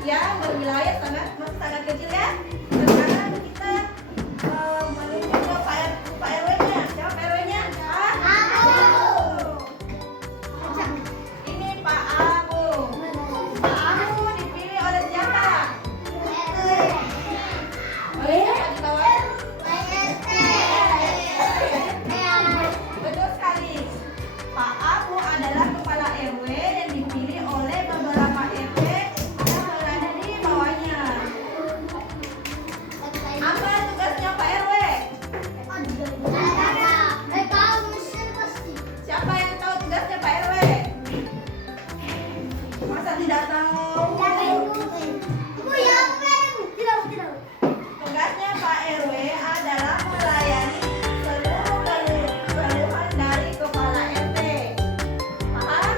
yang berwilayah masih sangat kecil ya. Sekarang kita menuju ke Pak RW-nya. Siapa Pak RW-nya? Ini Pak Abu. Pak Abu dipilih oleh siapa? Oleh siapa di bawah? Betul sekali. Pak Abu adalah kepala RW dan dipilih oleh beberapa RW yang berada di bawahnya. Apa tugasnya Pak RW? Siapa yang tahu tugasnya Pak RW? Masa tidak tahu? Tugasnya Pak RW adalah melayani seluruh keluhan dari kepala RT. Paham?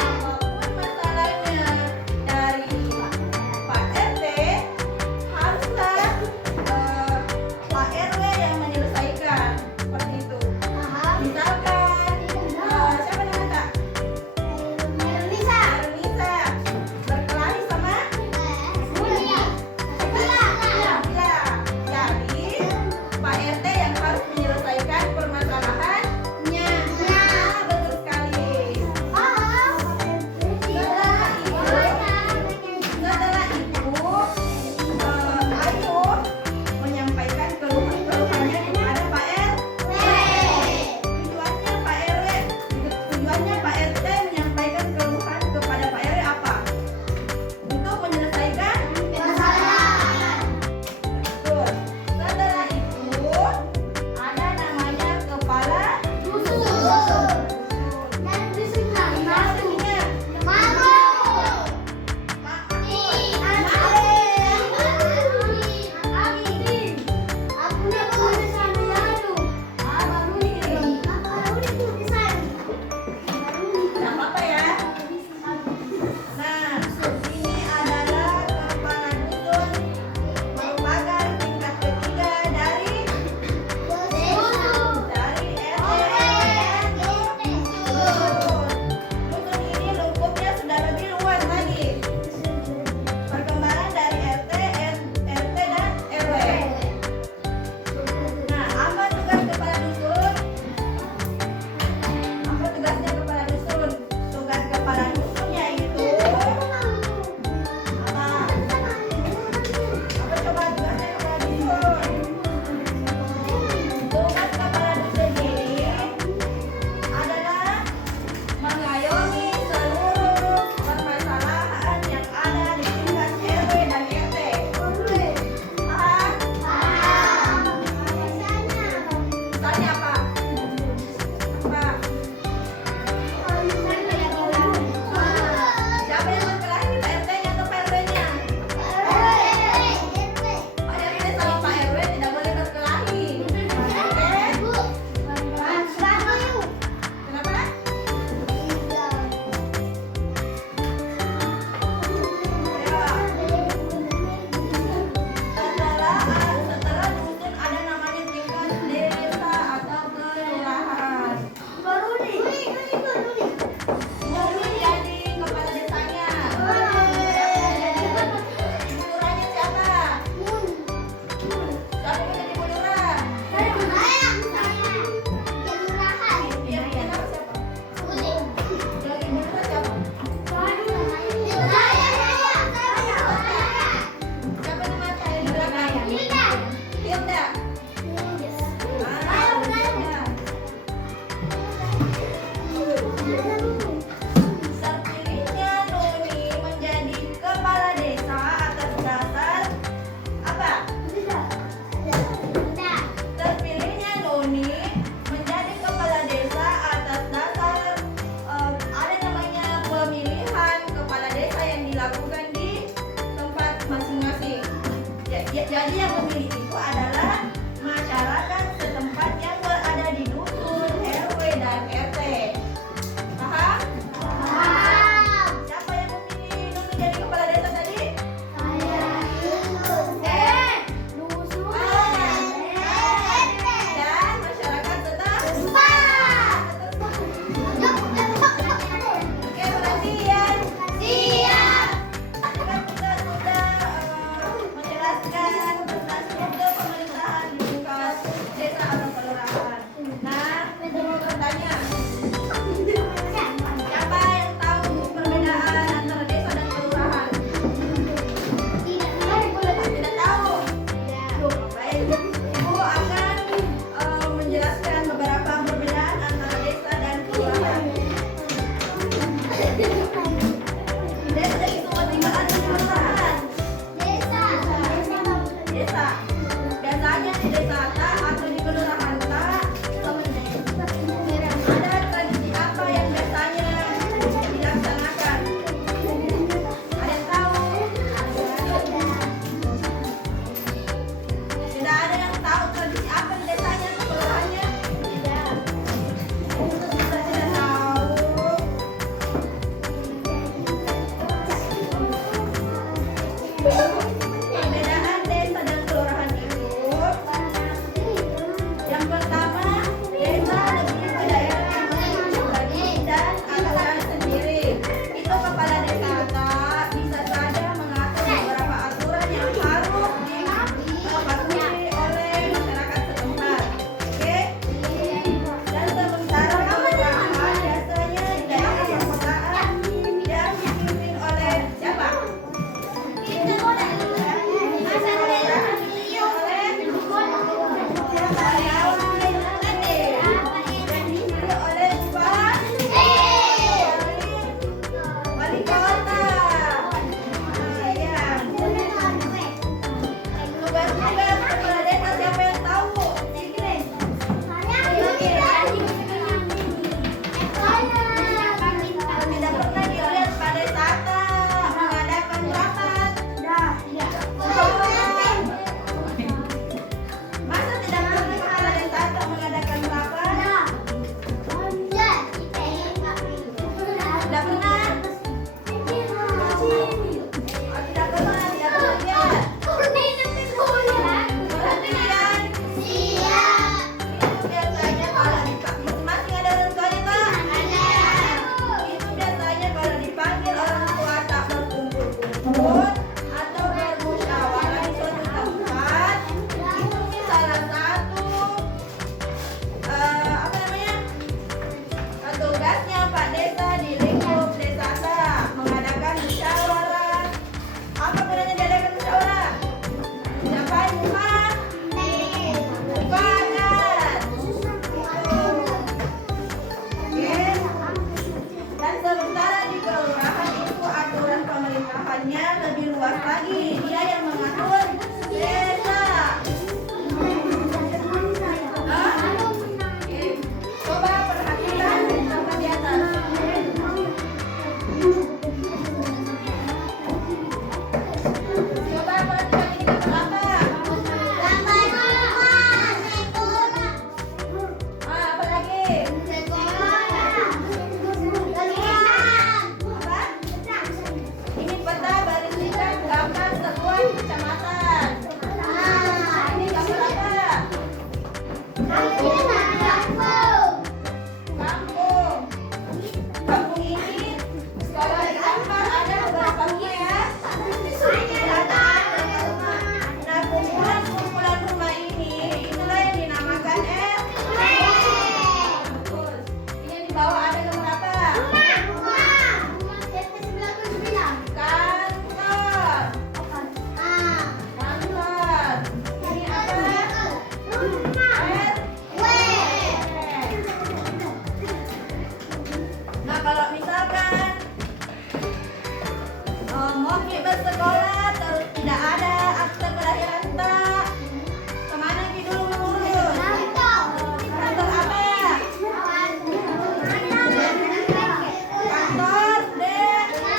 Apapun masalahnya dari Pak RT, haruslah Pak RW yang menyelesaikan. Seperti itu. Misalkan, siapa namanya? Nisa. Berkelahi sama? Ya. Jadi, Pak RT yang harus menyelesaikan permasalahannya. Betul sekali. Setelah itu, Ayu menyampaikan keluhannya kepada Pak RW. Tujuannya Pak RT menyampaikan keluhan kepada Pak RW apa? Untuk menyelesaikan masalah. Betul. Setelah itu, ada namanya kepala dusun. Namanya tidak apa-apa ya. Nah, ini adalah kepala dusun merupakan tingkat ketiga dari RT. Dusun ini lingkupnya sudah lebih luas lagi. Perkembangan dari RT dan RW. Nah, apa tugas kepala dusun? Apa tugasnya kepala dusun? Tugas kepala dusun yaitu apa? Apa coba tugasnya kepala dusun? Tugas kepala dusun ini adalah mengayomi seluruh permasalahan yang ada di tingkat RW dan RT. Paham? Misalnya apa? Apa? Siapa yang berkelahi? Pak RT-nya atau Pak RW-nya? Pak RT sama Pak RW tidak boleh berkelahi. Oke? Kenapa? Setelah dusun ada namanya tingkat desa atau kelurahan. Baru jadi kepala desanya. Ibu lurahnya siapa? Siapa yang jadi ibu lurah? Iya, punya nama siapa? Yang ibu lurah siapa? Siapa nama saya di belakang? Hilda. Terpilihnya Nuni menjadi kepala desa atas dasar apa? Terpilihnya Nuni menjadi kepala desa atas dasar ada namanya pemilihan kepala desa yang dilakukan di tempat masing-masing. Jadi yang memilih itu adalah masyarakat setempat yang berada di dusun, RW dan RT. Paham? Siapa yang memilih Nuni jadi kepala desa tadi? Dan masyarakat setempat. Oke, perhatian. berkumpul atau bermusyawarah di suatu tempat, itu salah satu tugasnya Pak Desa di lingkup desa mengadakan musyawarah. Apa gunanya diadakan musyawarah? Siapa rumah? Bukan. Oke. Dan sementara di kelurahan itu aturan pemerintahannya lebih luas lagi. Dia yang mengatur desa. Coba perhatikan tempat di atas. Coba perhatikan ini gambar apa? Apa lagi? Apa? Ini peta berisikan gambar sebuah kecamatan. Ini gambar apa? Kampung. Kampung ini kalau digambar ada beberapa rumah ya. Nah, kumpulan rumah ini itulah yang dinamakan RT. Bagus. Ini yang di bawah ada gambar apa? Kantor. Kantor. Ini apa? Nah, kalau misalkan Moki bersekolah terus tidak ada akte kelahiran tak, kemana Ki dulu ngurus? Kantor apa? Kantor desa.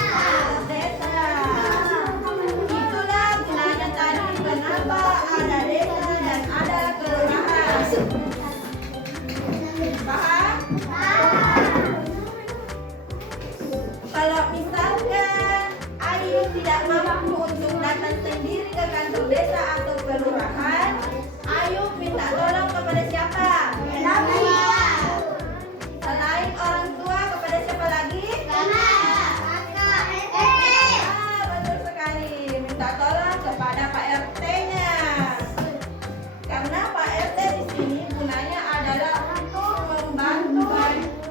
Itulah gunanya tadi kenapa ada desa dan ada kelurahan. Paham? Kalau misalkan Ayu tidak mampu untuk datang sendiri ke kantor desa atau kelurahan, Ayu minta tolong kepada siapa? Selain orang tua, kepada siapa lagi? Betul sekali. Minta tolong kepada Pak RT-nya. Karena Pak RT di sini gunanya adalah untuk membantu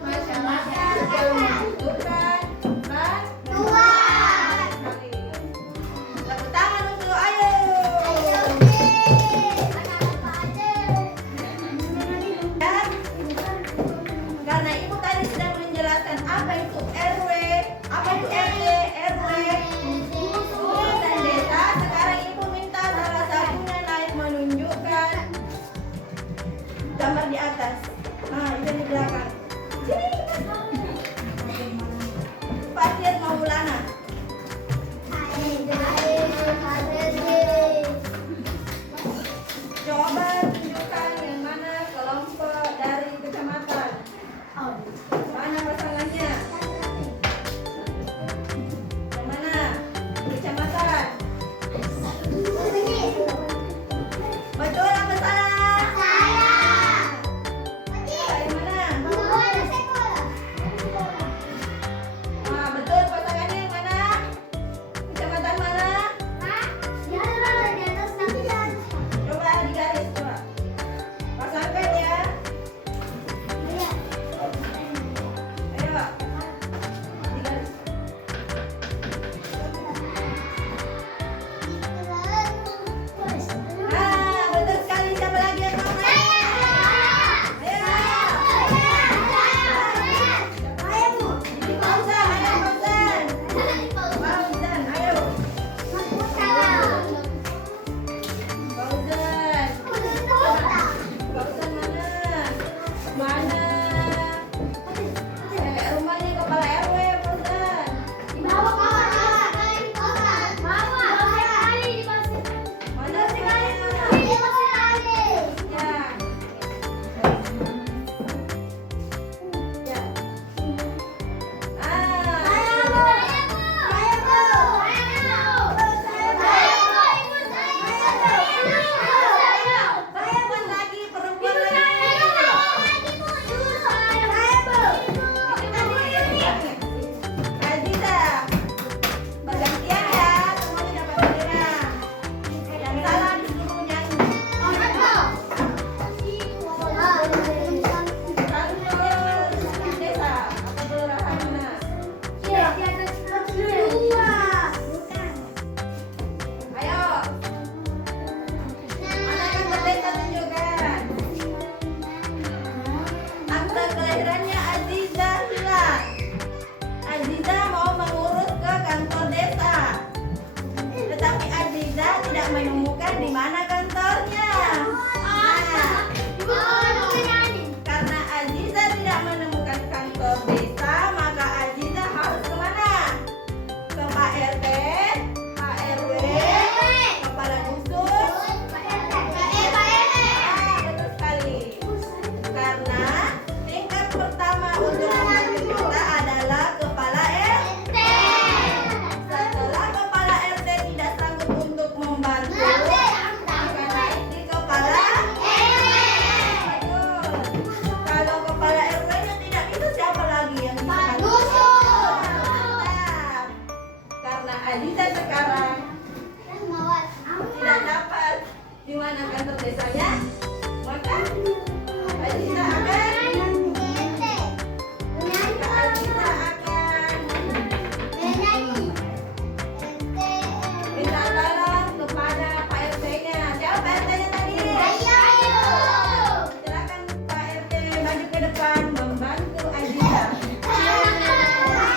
masyarakat yang membutuhkan bantuan. Tepuk tangan untuk Ayu. menemukan di mana kantornya. Nah, karena Aziza tidak menemukan kantor desa, maka Aziza harus kemana? Ke Pak RT, Pak RW, kepala dusun. Betul sekali. Karena tingkat pertama untuk membantu kita adalah kepala RT. Setelah kepala RT tidak sanggup untuk membantu, maka naik di kepala RW. Betul. Kalau kepala RW-nya tidak bisa, siapa lagi yang bisa bantu? Mantap. Karena Aziza sekarang tidak dapat di mana kantor desanya, maka Aziza akan minta tolong kepada Pak RT-nya. Siapa Pak RT-nya tadi? Silakan Pak RT maju ke depan membantu Aziza. Silakan Pak.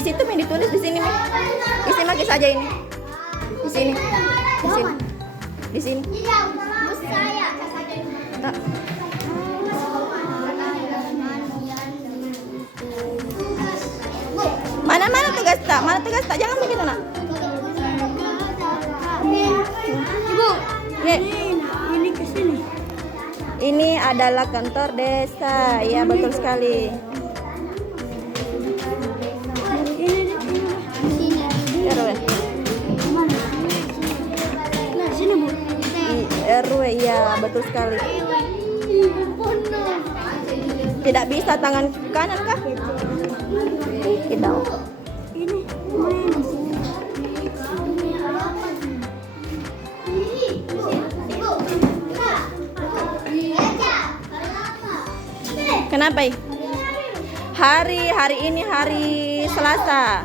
situ Mi ditulis di sini Mi. Isi maki saja ini. Di sini. Di sini. Di sini. Tak. Mana tugas tak? Mana tugas tak? Jangan begitu nak. Ibu, Nih. ini ke sini. Ini adalah kantor desa. Ya, betul sekali. RW. Nah, sini Bu. RW, ya, betul sekali. Tidak bisa tangan kanan kah? Tidak. Ini main di sini. Kenapa? Hari ini hari Selasa.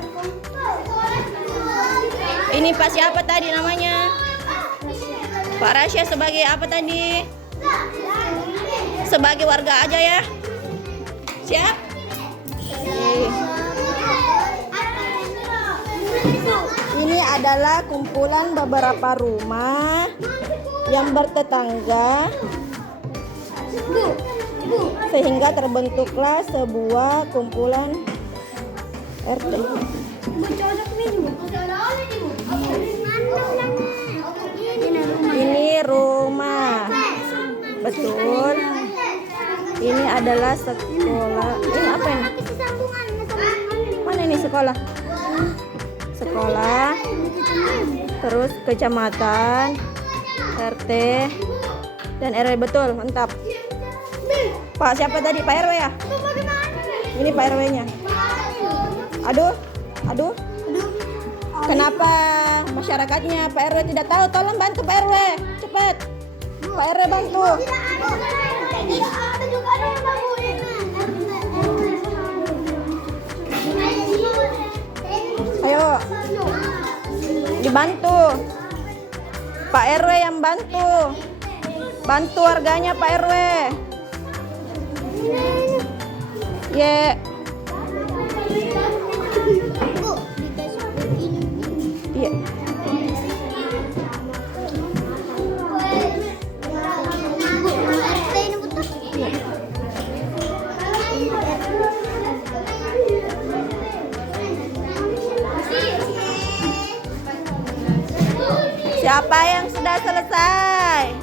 Ini Pak siapa tadi namanya? Pak Rasya sebagai apa tadi? Sebagai warga aja ya. Siap? Oke. Ini adalah kumpulan beberapa rumah yang bertetangga sehingga terbentuklah sebuah kumpulan RT. Ini rumah. Betul. Ini adalah sekolah. Ini apa ini? Mana ini sekolah? Sekolah. Terus kecamatan, RT, dan RW. Betul, mantap. Pak siapa tadi? Pak RW ya? Ini Pak RW-nya. Aduh. Kenapa masyarakatnya Pak RW tidak tahu? Tolong bantu Pak RW, cepat. Pak RW bantu. Ayo, dibantu. Pak RW yang bantu. Bantu warganya Pak RW. Ye. Iya. Siapa yang sudah selesai?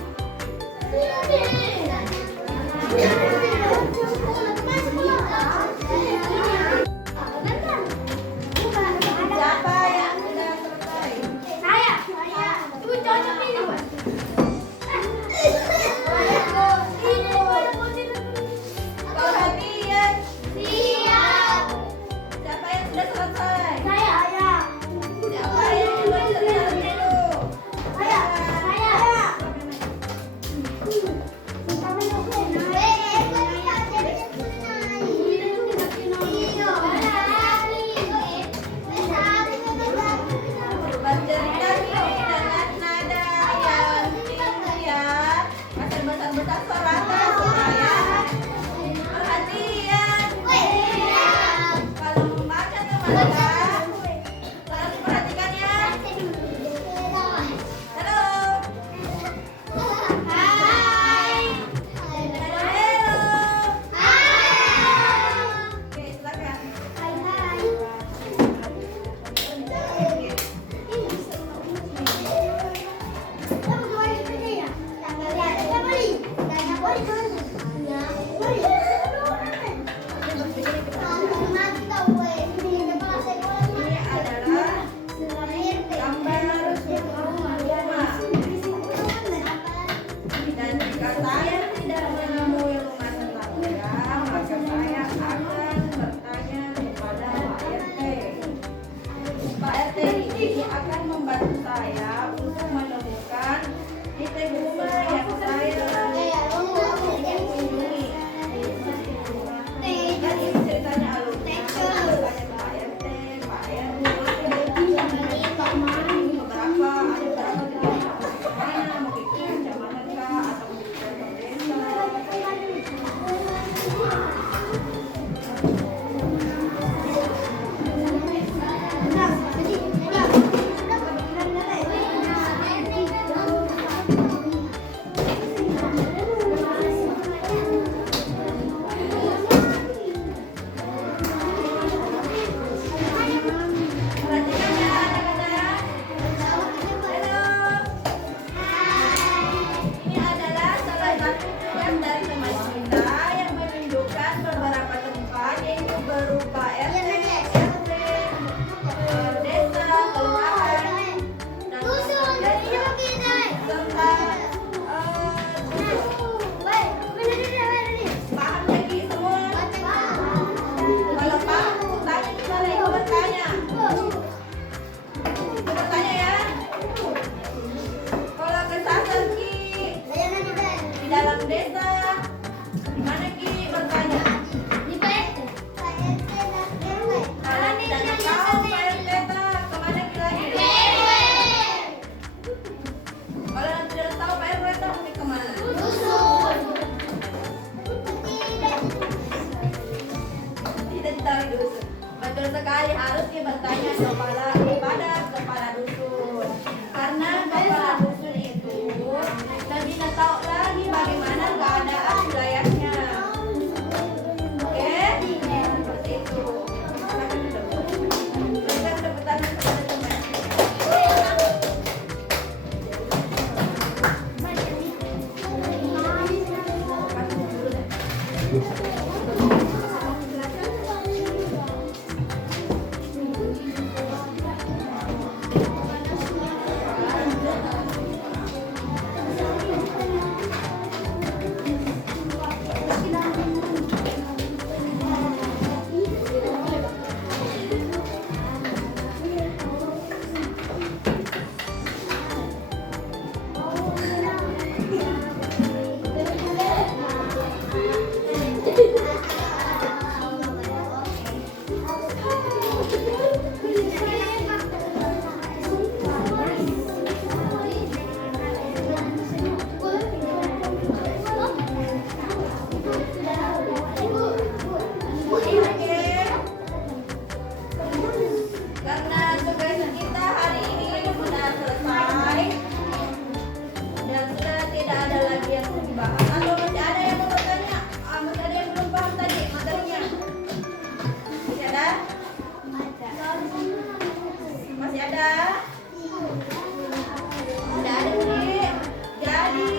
Siapa yang sudah selesai? Saya. Ibu cocok ini, Bu. Perhatian. Siap. Siapa yang sudah selesai? Saya. Siapa yang belum selesai dulu? Saya. berupa RT, RW, desa, kelurahan, dan desa, serta paham lagi semua? Kalau paham, tanya gimana? Itu bertanya. Bertanya ya. Kalau kesasar Ki di dalam desa, di mana Ki bertanya? Kalau tidak tahu Pak RT kemana Ki lagi? Kalau tidak tahu Pak RT mesti kemana? Tidak tahu dusun. Betul sekali, harus Ki bertanya kepada kepala dusun. Karena kepala dusun itu lebih tahu lagi bagaimana keadaan wilayahnya. Oke? Seperti itu. Berikan tepuk tangan kepada teman. Karena tugas kita hari ini sudah selesai dan sudah tidak ada lagi yang mau dibahas. Atau masih ada yang mau bertanya? Masih ada yang belum paham tadi materinya? Masih ada? Masih ada? Tidak ada nih. Jadi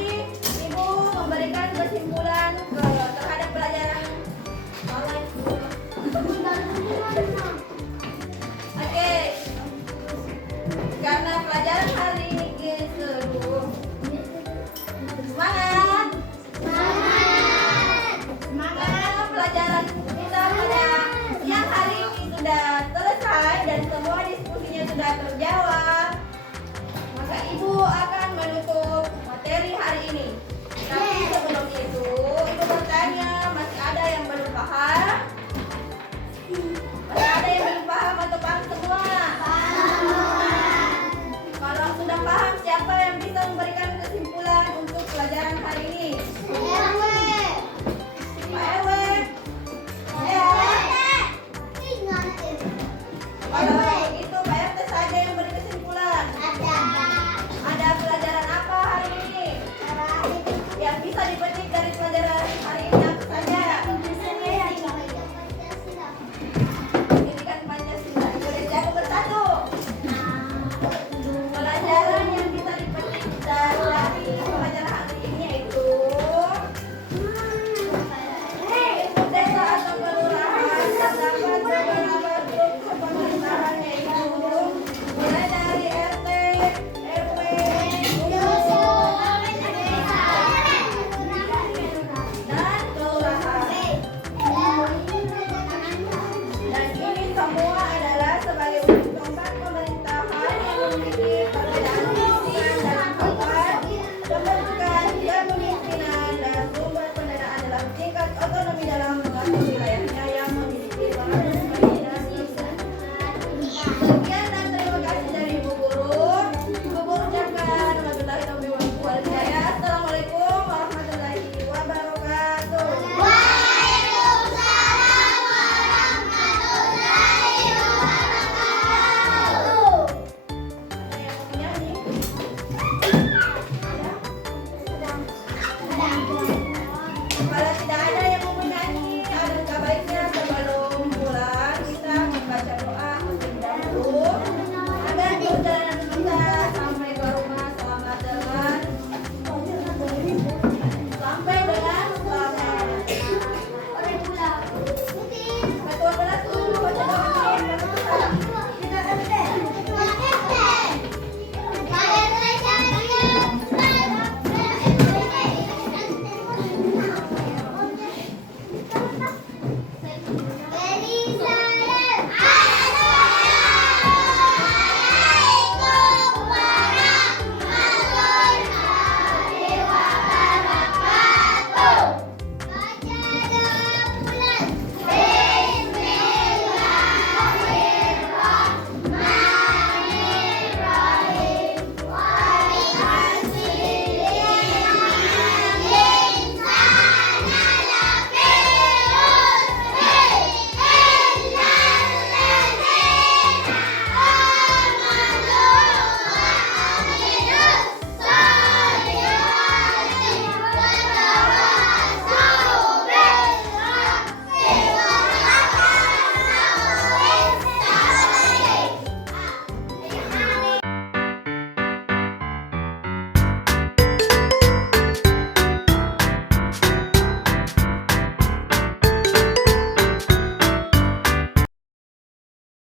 Ibu memberikan kesimpulan terhadap pelajaran online. Oke, karena pelajaran hari ini seru. Semangat! Semangat! Pelajaran kita pada siang hari ini sudah selesai dan semua diskusinya sudah terjawab. Maka Ibu akan menutup materi hari ini. Tapi sebelum itu, Ibu bertanya